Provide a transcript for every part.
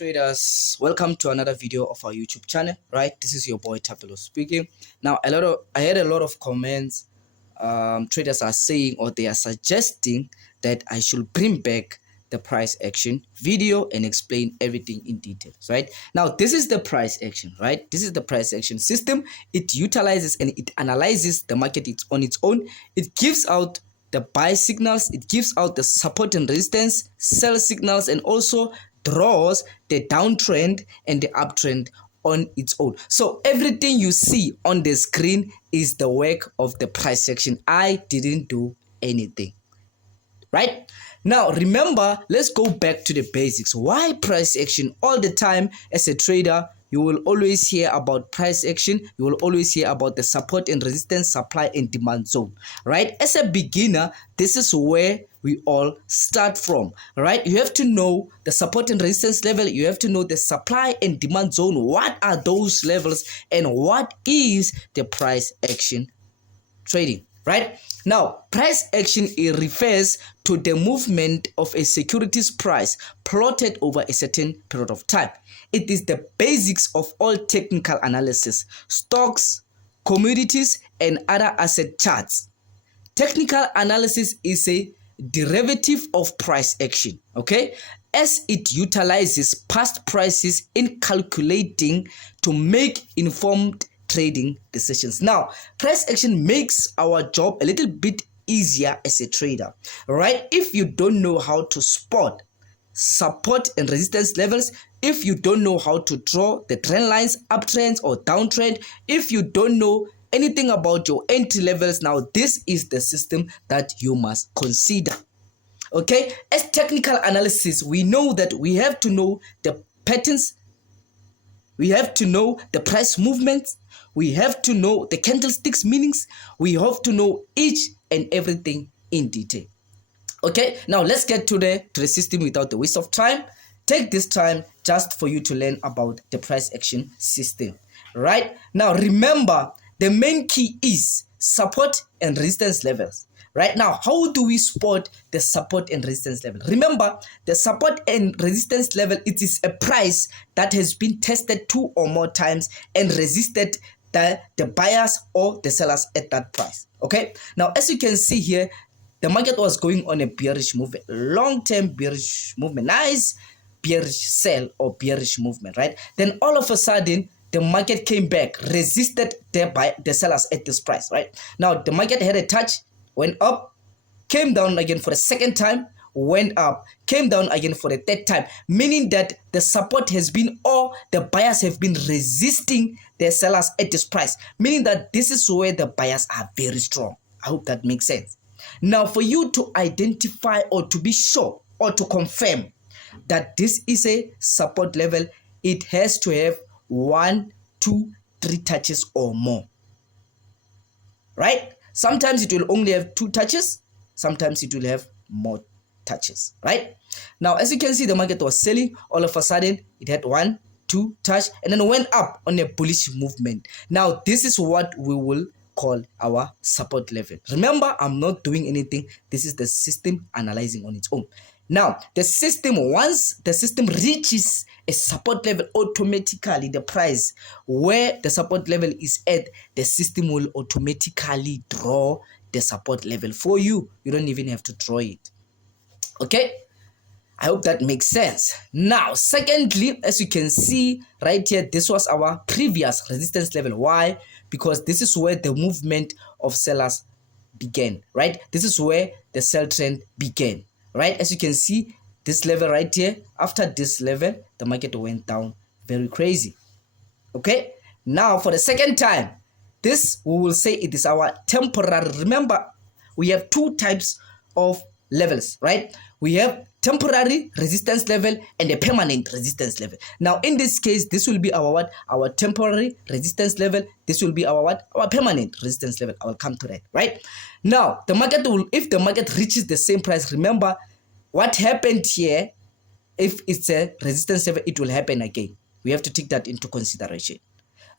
Traders, welcome to another video of our YouTube channel. Right, this is your boy Tapelo speaking. Now, I had a lot of comments. Traders are saying, or they are suggesting, that I should bring back the price action video and explain everything in detail. Right now, this is the price action. Right, this is the price action system. It utilizes and it analyzes the market on its own. It gives out the buy signals, it gives out the support and resistance, sell signals, and also draws the downtrend and the uptrend on its own. So everything you see on the screen is the work of the price action. I didn't do anything. Right now, remember, let's go back to the basics. Why price action? All the time as a trader, you will always hear about price action. You will always hear about the support and resistance, supply and demand zone. Right, as a beginner, this is where we all start from. Right, you have to know the support and resistance level. You have to know the supply and demand zone. What are those levels and what is the price action trading? Right now, price action, it refers to the movement of a securities price plotted over a certain period of time. It is the basics of all technical analysis, stocks, commodities, and other asset charts. Technical analysis is a derivative of price action, okay, as it utilizes past prices in calculating to make informed trading decisions. Now, price action makes our job a little bit easier as a trader. Right, if you don't know how to spot support and resistance levels, if you don't know how to draw the trend lines, uptrends or downtrend, if you don't know anything about your entry levels, now this is the system that you must consider. Okay, as technical analysis, we know that we have to know the patterns, we have to know the price movements, we have to know the candlesticks meanings, we have to know each and everything in detail. Okay, now let's get to the system without the waste of time. Take this time just for you to learn about the price action system. Right now, remember, the main key is support and resistance levels. Right now, how do we spot the support and resistance level? Remember, the support and resistance level, it is a price that has been tested 2 or more times and resisted the buyers or the sellers at that price. Okay, now as you can see here, the market was going on a bearish movement, long-term bearish movement, nice bearish sell or bearish movement, right? Then all of a sudden, the market came back, resisted the sellers at this price, right? Now, the market had a touch, went up, came down again for a second time, went up, came down again for the third time, meaning that the support has been, or the buyers have been resisting the sellers at this price, meaning that this is where the buyers are very strong. I hope that makes sense. Now, for you to identify or to be sure or to confirm that this is a support level, it has to have 1, 2, 3 touches or more. Right? Sometimes it will only have 2 touches, sometimes it will have more touches. Right? Now, as you can see, the market was selling. All of a sudden, it had 1, 2 touch and then went up on a bullish movement. Now, this is what we will call our support level. Remember, I'm not doing anything. This is the system analyzing on its own. Now, the system, once the system reaches a support level, automatically the price where the support level is at, the system will automatically draw the support level for you. You don't even have to draw it. Okay? I hope that makes sense. Now, secondly, as you can see right here, this was our previous resistance level. Why? Because this is where the movement of sellers began, right? This is where the sell trend began, right? As you can see, this level right here, after this level, the market went down very crazy. Okay? Now, for the second time, this we will say it is our temporary. Remember, we have 2 types of levels, right? We have temporary resistance level and a permanent resistance level. Now, in this case, this will be our what? Our temporary resistance level. This will be our what? Our permanent resistance level. I will come to that, right? Now, the market will, if the market reaches the same price, remember what happened here. If it's a resistance level, it will happen again. We have to take that into consideration.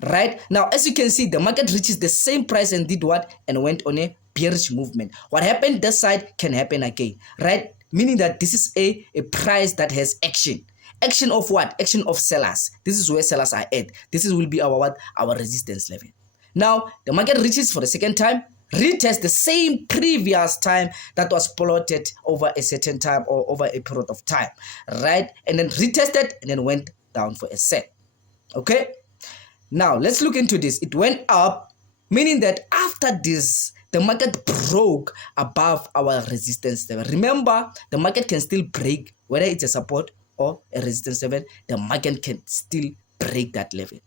Right now, as you can see, the market reaches the same price and did what? And went on a bearish movement. What happened this side can happen again, right? Meaning that this is a price that has action. action of what? Action of sellers. This is where sellers are at. This will be our what? Our resistance level. Now the market reaches for the second time, retest the same previous time that was plotted over a certain time or over a period of time, right? And then retested and then went down for a sell. Okay, now let's look into this. It went up, meaning that after this the market broke above our resistance level. Remember, the market can still break, whether it's a support or a resistance level, the market can still break that level,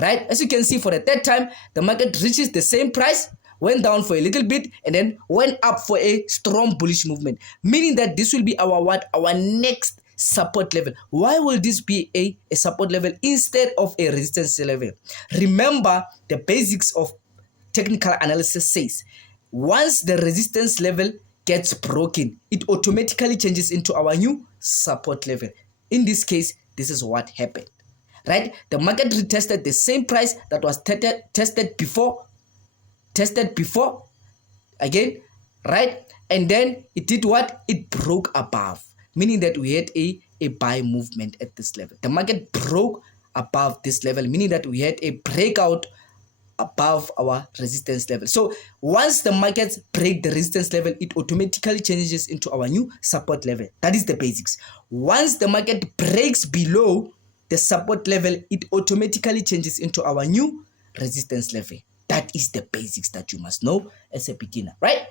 right? As you can see, for the third time the market reaches the same price, went down for a little bit and then went up for a strong bullish movement, meaning that this will be our what? Our next support level. Why will this be a support level instead of a resistance level? Remember, the basics of technical analysis says once the resistance level gets broken, it automatically changes into our new support level. In this case, this is what happened, right? The market retested the same price that was tested before again, right? And then it did what? It broke above, meaning that we had a buy movement at this level. The market broke above this level, meaning that we had a breakout above our resistance level. So once the markets break the resistance level, it automatically changes into our new support level. That is the basics. Once the market breaks below the support level, it automatically changes into our new resistance level. That is the basics that you must know as a beginner, right?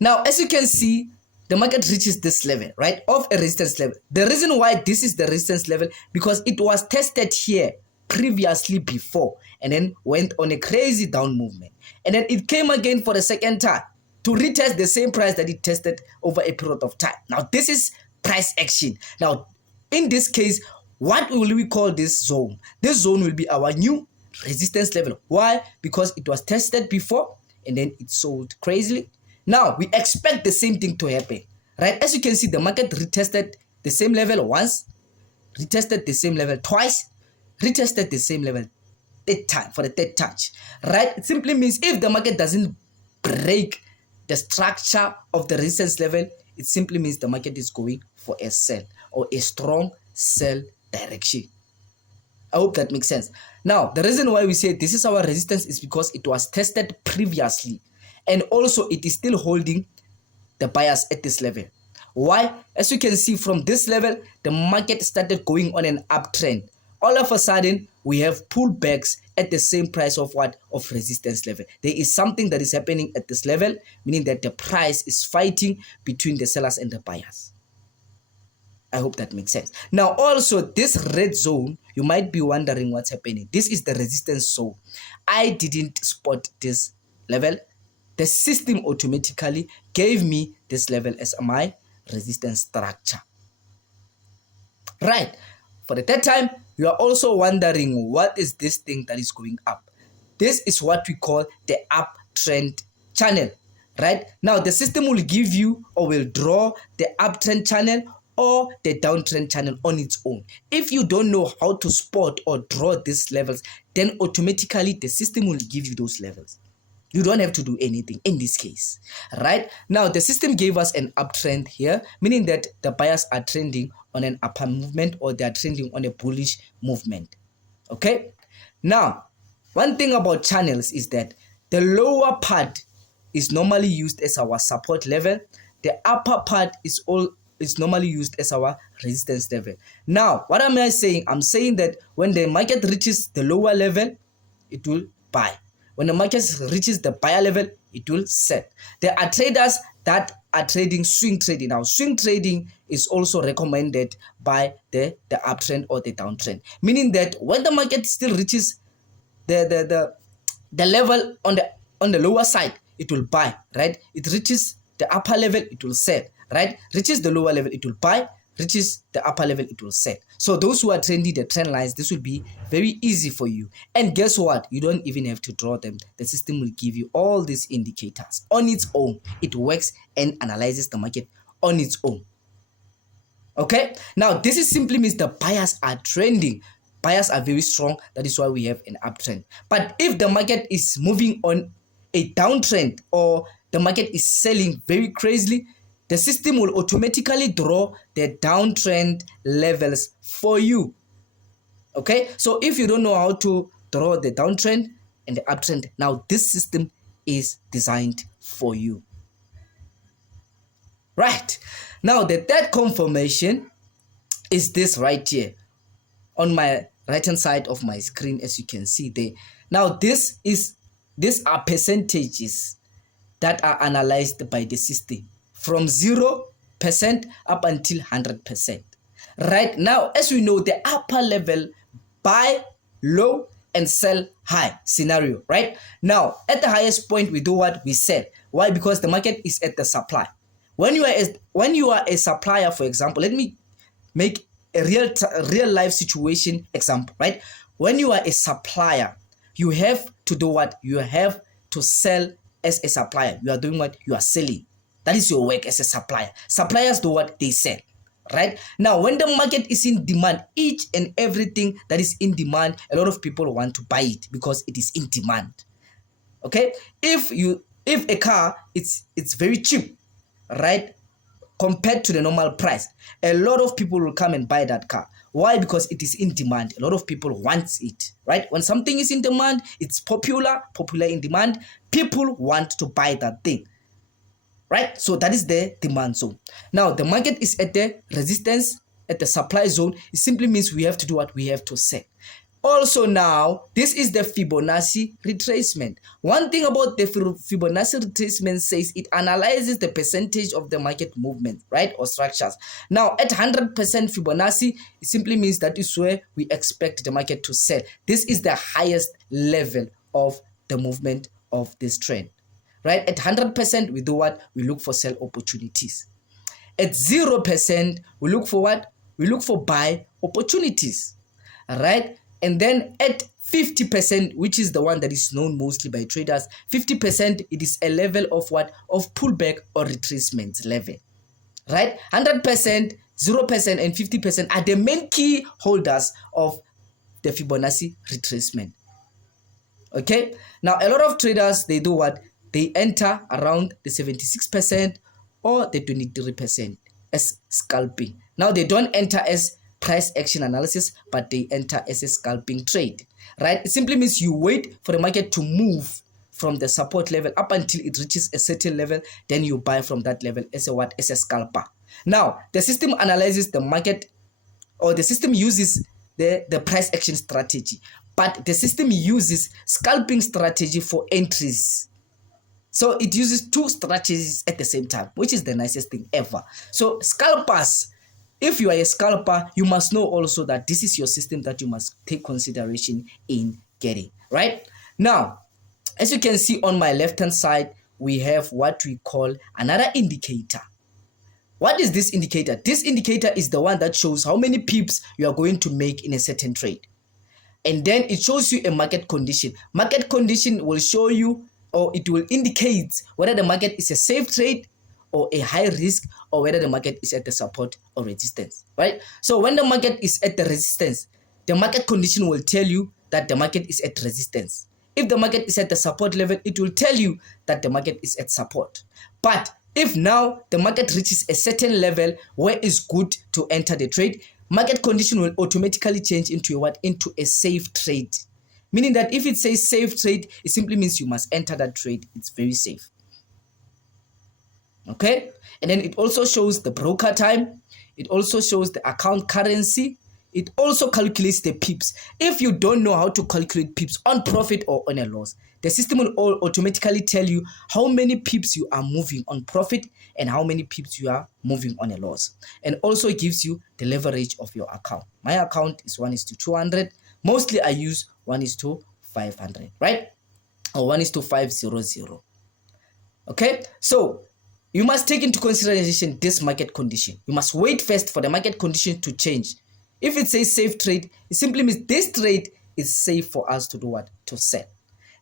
Now, as you can see, the market reaches this level, right, of a resistance level. The reason why this is the resistance level, because it was tested here previously before and then went on a crazy down movement. And then it came again for the second time to retest the same price that it tested over a period of time. Now, this is price action. Now, in this case, what will we call this zone? This zone will be our new resistance level. Why? Because it was tested before and then it sold crazily. Now we expect the same thing to happen, right? As you can see, the market retested the same level once, retested the same level twice, retested the same level for the third touch, right? It simply means if the market doesn't break the structure of the resistance level, it simply means the market is going for a sell or a strong sell direction. I hope that makes sense. Now, the reason why we say this is our resistance is because it was tested previously. And also, it is still holding the buyers at this level. Why? As you can see from this level, the market started going on an uptrend. All of a sudden, we have pullbacks at the same price of what? Of resistance level. There is something that is happening at this level, meaning that the price is fighting between the sellers and the buyers. I hope that makes sense. Now, also, this red zone, you might be wondering what's happening. This is the resistance zone. I didn't spot this level. The system automatically gave me this level as my resistance structure. Right. For the third time, you are also wondering what is this thing that is going up. This is what we call the uptrend channel. Right. Now, the system will give you or will draw the uptrend channel or the downtrend channel on its own. If you don't know how to spot or draw these levels, then automatically the system will give you those levels. You don't have to do anything in this case, right? Now, the system gave us an uptrend here, meaning that the buyers are trending on an upper movement or they are trending on a bullish movement, okay? Now, one thing about channels is that the lower part is normally used as our support level. The upper part is normally used as our resistance level. Now, what am I saying? I'm saying that when the market reaches the lower level, it will buy. When the market reaches the buyer level, it will sell. There are traders that are trading swing trading. Now, swing trading is also recommended by the uptrend or the downtrend, meaning that when the market still reaches the level on the lower side, it will buy, right? It reaches the upper level, it will sell, right? Reaches the lower level, it will buy. Reaches the upper level, it will sell. So those who are trending the trend lines, this will be very easy for you. And guess what? You don't even have to draw them. The system will give you all these indicators on its own. It works and analyzes the market on its own. Okay? Now, this is simply means the buyers are trending. Buyers are very strong. That is why we have an uptrend. But if the market is moving on a downtrend or the market is selling very crazily, the system will automatically draw the downtrend levels for you. Okay, so if you don't know how to draw the downtrend and the uptrend, now this system is designed for you. Right, now the third confirmation is this right here on my right hand side of my screen, as you can see there. Now these are percentages that are analyzed by the system from 0% up until 100%. Right now, as we know, the upper level buy low and sell high scenario. Right now, at the highest point, we do what? We sell. Why? Because the market is at the supply. When you are a supplier, for example, let me make a real life situation example. Right, when you are a supplier, you have to do what? You have to sell as a supplier. You are doing what? You are selling. That is your work as a supplier. Suppliers do what? They sell. Right now, when the market is in demand, each and everything that is in demand, a lot of people want to buy it because it is in demand. Okay, if a car, it's very cheap, right, compared to the normal price, a lot of people will come and buy that car. Why? Because it is in demand. A lot of people want it. Right, when something is in demand, it's popular in demand, people want to buy that thing. Right, so that is the demand zone. Now the market is at the resistance, at the supply zone. It simply means we have to do what? We have to sell. Also, now this is the Fibonacci retracement. One thing about the Fibonacci retracement says it analyzes the percentage of the market movement, right, or structures. Now at 100% Fibonacci, it simply means that is where we expect the market to sell. This is the highest level of the movement of this trend. Right, at 100%, we do what? We look for sell opportunities. At 0%, we look for what? We look for buy opportunities. Right, and then at 50%, which is the one that is known mostly by traders, 50%, it is a level of what? Of pullback or retracement level. Right, 100%, 0%, and 50% are the main key holders of the Fibonacci retracement. Okay, now a lot of traders, they do what? They enter around the 76% or the 23% as scalping. Now they don't enter as price action analysis, but they enter as a scalping trade. Right? It simply means you wait for the market to move from the support level up until it reaches a certain level, then you buy from that level as a what? As a scalper. Now the system analyzes the market, or the system uses the price action strategy, but the system uses scalping strategy for entries. So it uses two strategies at the same time, which is the nicest thing ever. So scalpers, if you are a scalper, you must know also that this is your system that you must take consideration in getting. Right? Now, as you can see on my left-hand side, we have what we call another indicator. What is this indicator? This indicator is the one that shows how many pips you are going to make in a certain trade. And then it shows you a market condition. Market condition will show you, or it will indicate whether the market is a safe trade or a high risk, or whether the market is at the support or resistance, right? So when the market is at the resistance, the market condition will tell you that the market is at resistance. If the market is at the support level, it will tell you that the market is at support. But if now the market reaches a certain level where it's good to enter the trade, market condition will automatically change into what? Into a safe trade. Meaning that if it says safe trade, it simply means you must enter that trade. It's very safe. Okay? And then it also shows the broker time. It also shows the account currency. It also calculates the pips. If you don't know how to calculate pips on profit or on a loss, the system will automatically tell you how many pips you are moving on profit and how many pips you are moving on a loss. And also it gives you the leverage of your account. My account is 1:200. Mostly I use 1:500, right? Or 1:500. Okay, so you must take into consideration this market condition. You must wait first for the market condition to change. If it says safe trade, it simply means this trade is safe for us to do what? To sell.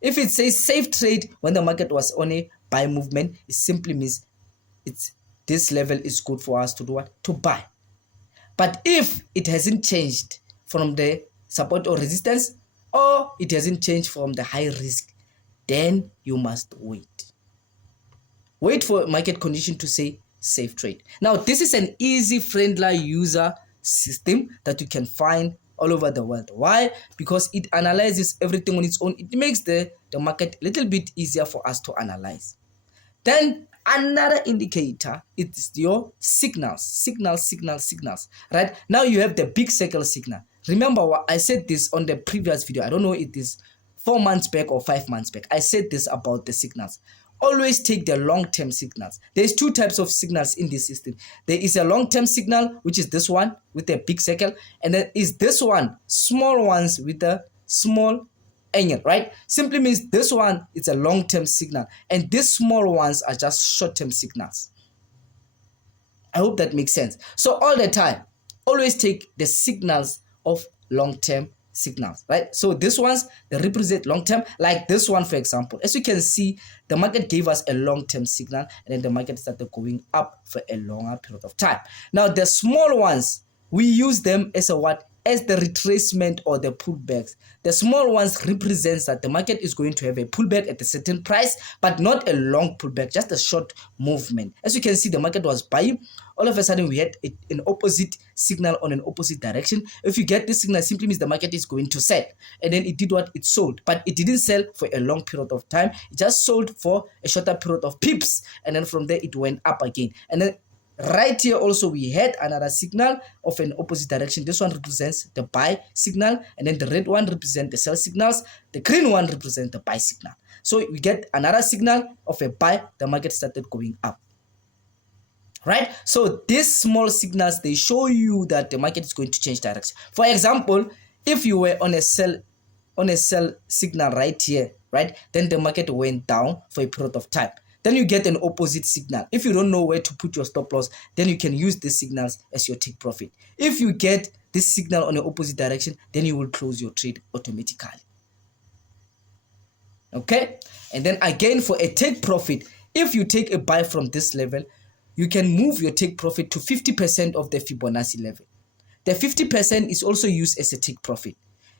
If it says safe trade when the market was on a buy movement, it simply means this level is good for us to do what? To buy. But if it hasn't changed from the support or resistance, or it hasn't changed from the high risk, then you must wait. Wait for market condition to say safe trade. Now this is an easy, friendly user system that you can find all over the world. Why? Because it analyzes everything on its own. It makes the market a little bit easier for us to analyze. Then another indicator is your signals, right? Now you have the big circle signal. Remember what I said this on the previous video. I don't know if it is 4 months back or 5 months back. I said this about the signals. Always take the long-term signals. There's two types of signals in this system. There is a long-term signal, which is this one with a big circle, and then is this one, small ones with a small angle, right? Simply means this one is a long-term signal, and these small ones are just short-term signals. I hope that makes sense. So all the time, always take the signals of long-term signals, right? So these ones, they represent long-term, like this one, for example. As you can see, the market gave us a long-term signal, and then the market started going up for a longer period of time. Now, the small ones, we use them as a what? As the retracement or the pullbacks. The small ones represents that the market is going to have a pullback at a certain price, but not a long pullback, just a short movement. As you can see, the market was buying. All of a sudden, we had an opposite signal on an opposite direction. If you get this signal, simply means the market is going to sell. And then it did what? It sold. But it didn't sell for a long period of time. It just sold for a shorter period of pips. And then from there, it went up again. And then right here also we had another signal of an opposite direction. This one represents the buy signal, and then the red one represents the sell signals. The green one represents the buy signal. So we get another signal of a buy. The market started going up, right? So these small signals, they show you that the market is going to change direction. For example, if you were on a sell signal right here, right, then the market went down for a period of time. Then you get an opposite signal. If you don't know where to put your stop loss, then you can use these signals as your take profit. If you get this signal on the opposite direction, then you will close your trade automatically. Okay? And then again, for a take profit, if you take a buy from this level, you can move your take profit to 50% of the Fibonacci level. The 50% is also used as a take profit.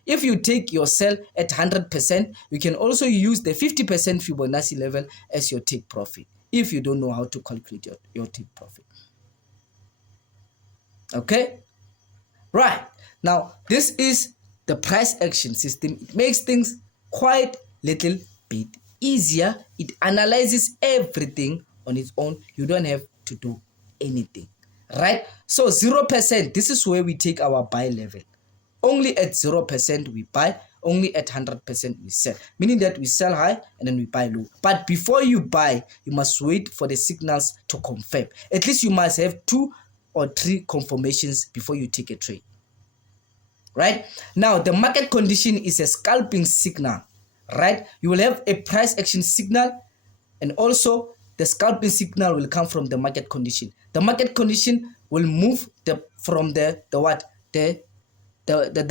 If you take your sell at 100%, you can also use the 50% Fibonacci level as your take profit if you don't know how to calculate your take profit. Okay? Right. Now, this is the price action system. It makes things quite little bit easier. It analyzes everything on its own. You don't have to do anything. Right? So 0%, this is where we take our buy level. Only at 0% we buy, only at 100% we sell. Meaning that we sell high and then we buy low. But before you buy, you must wait for the signals to confirm. At least you must have 2 or 3 confirmations before you take a trade. Right? Now, the market condition is a scalping signal. Right? You will have a price action signal, and also the scalping signal will come from the market condition. The market condition will move from the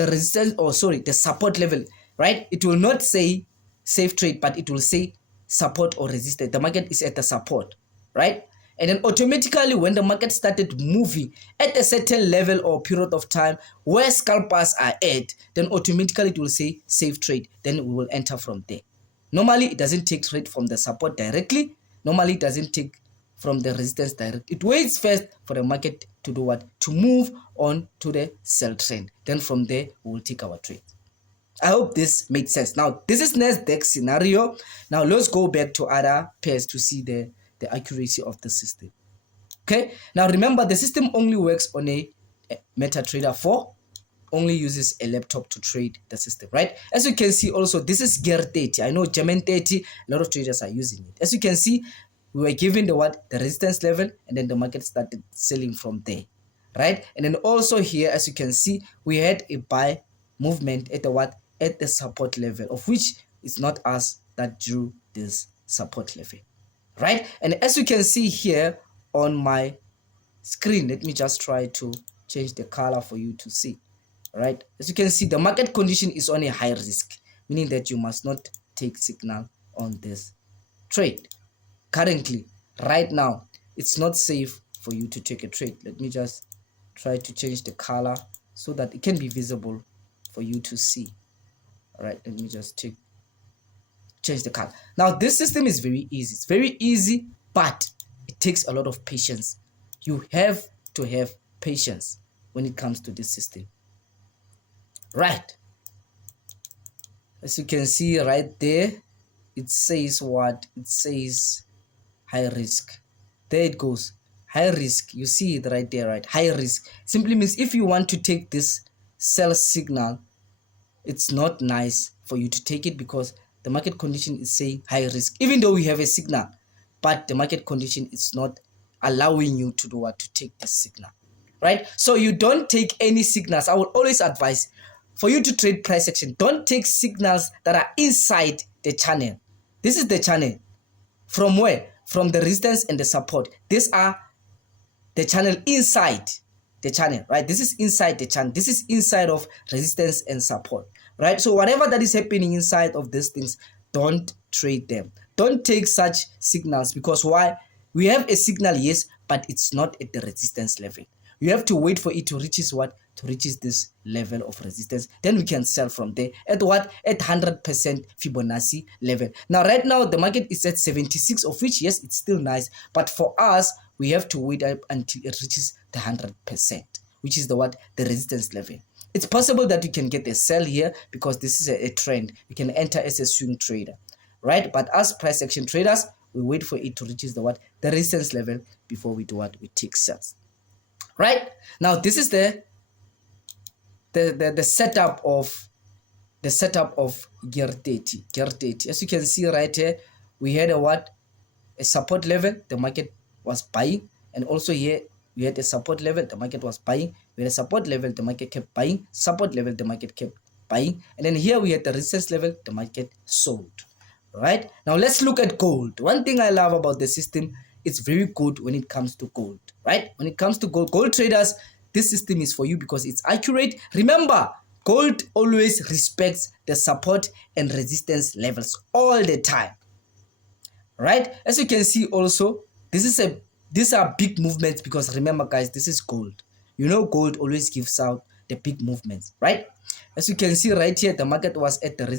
resistance, or sorry, the support level, right? It will not say safe trade, but it will say support or resistance. The market is at the support, right? And then automatically when the market started moving at a certain level or period of time where scalpers are at, then automatically it will say safe trade. Then we will enter from there. Normally it doesn't take trade from the support directly. Normally it doesn't take from the resistance direct. It waits first for the market to do what? To move on to the sell trend. Then from there, we will take our trade. I hope this makes sense. Now, this is Nasdaq scenario. Now, let's go back to other pairs to see the accuracy of the system. Okay. Now, remember, the system only works on a MetaTrader 4. Only uses a laptop to trade the system, right? As you can see also, this is Gear 30. I know German 30, a lot of traders are using it. As you can see, we were given the resistance level, and then the market started selling from there, right? And then also here, as you can see, we had a buy movement at the support level, of which it's not us that drew this support level, right? And as you can see here on my screen, let me just try to change the color for you to see, right? As you can see, the market condition is on a high risk, meaning that you must not take signal on this trade. Currently, right now, it's not safe for you to take a trade. Let me just try to change the color so that it can be visible for you to see. All right, let me just change the color. Now, this system is very easy. It's very easy, but It takes a lot of patience. You have to have patience when it comes to this system. Right. As you can see right there, it says what? It says high risk. There it goes. High risk. You see it right there, right? High risk. Simply means if you want to take this sell signal, it's not nice for you to take it because the market condition is saying high risk. Even though we have a signal, but the market condition is not allowing you to do what? To take this signal. Right? So you don't take any signals. I will always advise for you to trade price action, don't take signals that are inside the channel. This is the channel. From where? From the resistance and the support. These are the channel inside the channel, right? This is inside the channel. This is inside of resistance and support, right? So whatever that is happening inside of these things, don't trade them. Don't take such signals because why? We have a signal, yes, but it's not at the resistance level. You have to wait for it to reach what? To reach this level of resistance. Then we can sell from there at what? At 100% Fibonacci level. Now, right now, the market is at 76, of which, yes, it's still nice. But for us, we have to wait up until it reaches the 100%, which is the what? The resistance level. It's possible that you can get a sell here because this is a trend. You can enter as a swing trader, right? But as price action traders, we wait for it to reach the what? The resistance level before we do what? We take sells. Right? Now this is the setup of gear 30. As you can see right here, we had a what? A support level, the market was buying, and also here we had a support level, the market was buying. We had a support level, the market kept buying, support level, the market kept buying, and then here we had the resistance level, the market sold. Right? Now let's look at gold. One thing I love about the system, it's very good when it comes to gold, right? When it comes to gold traders, this system is for you because it's accurate. Remember, gold always respects the support and resistance levels all the time, right? As you can see also, these are big movements because remember guys, this is gold. You know, gold always gives out the big movements, right? As you can see right here, the market was at the resistance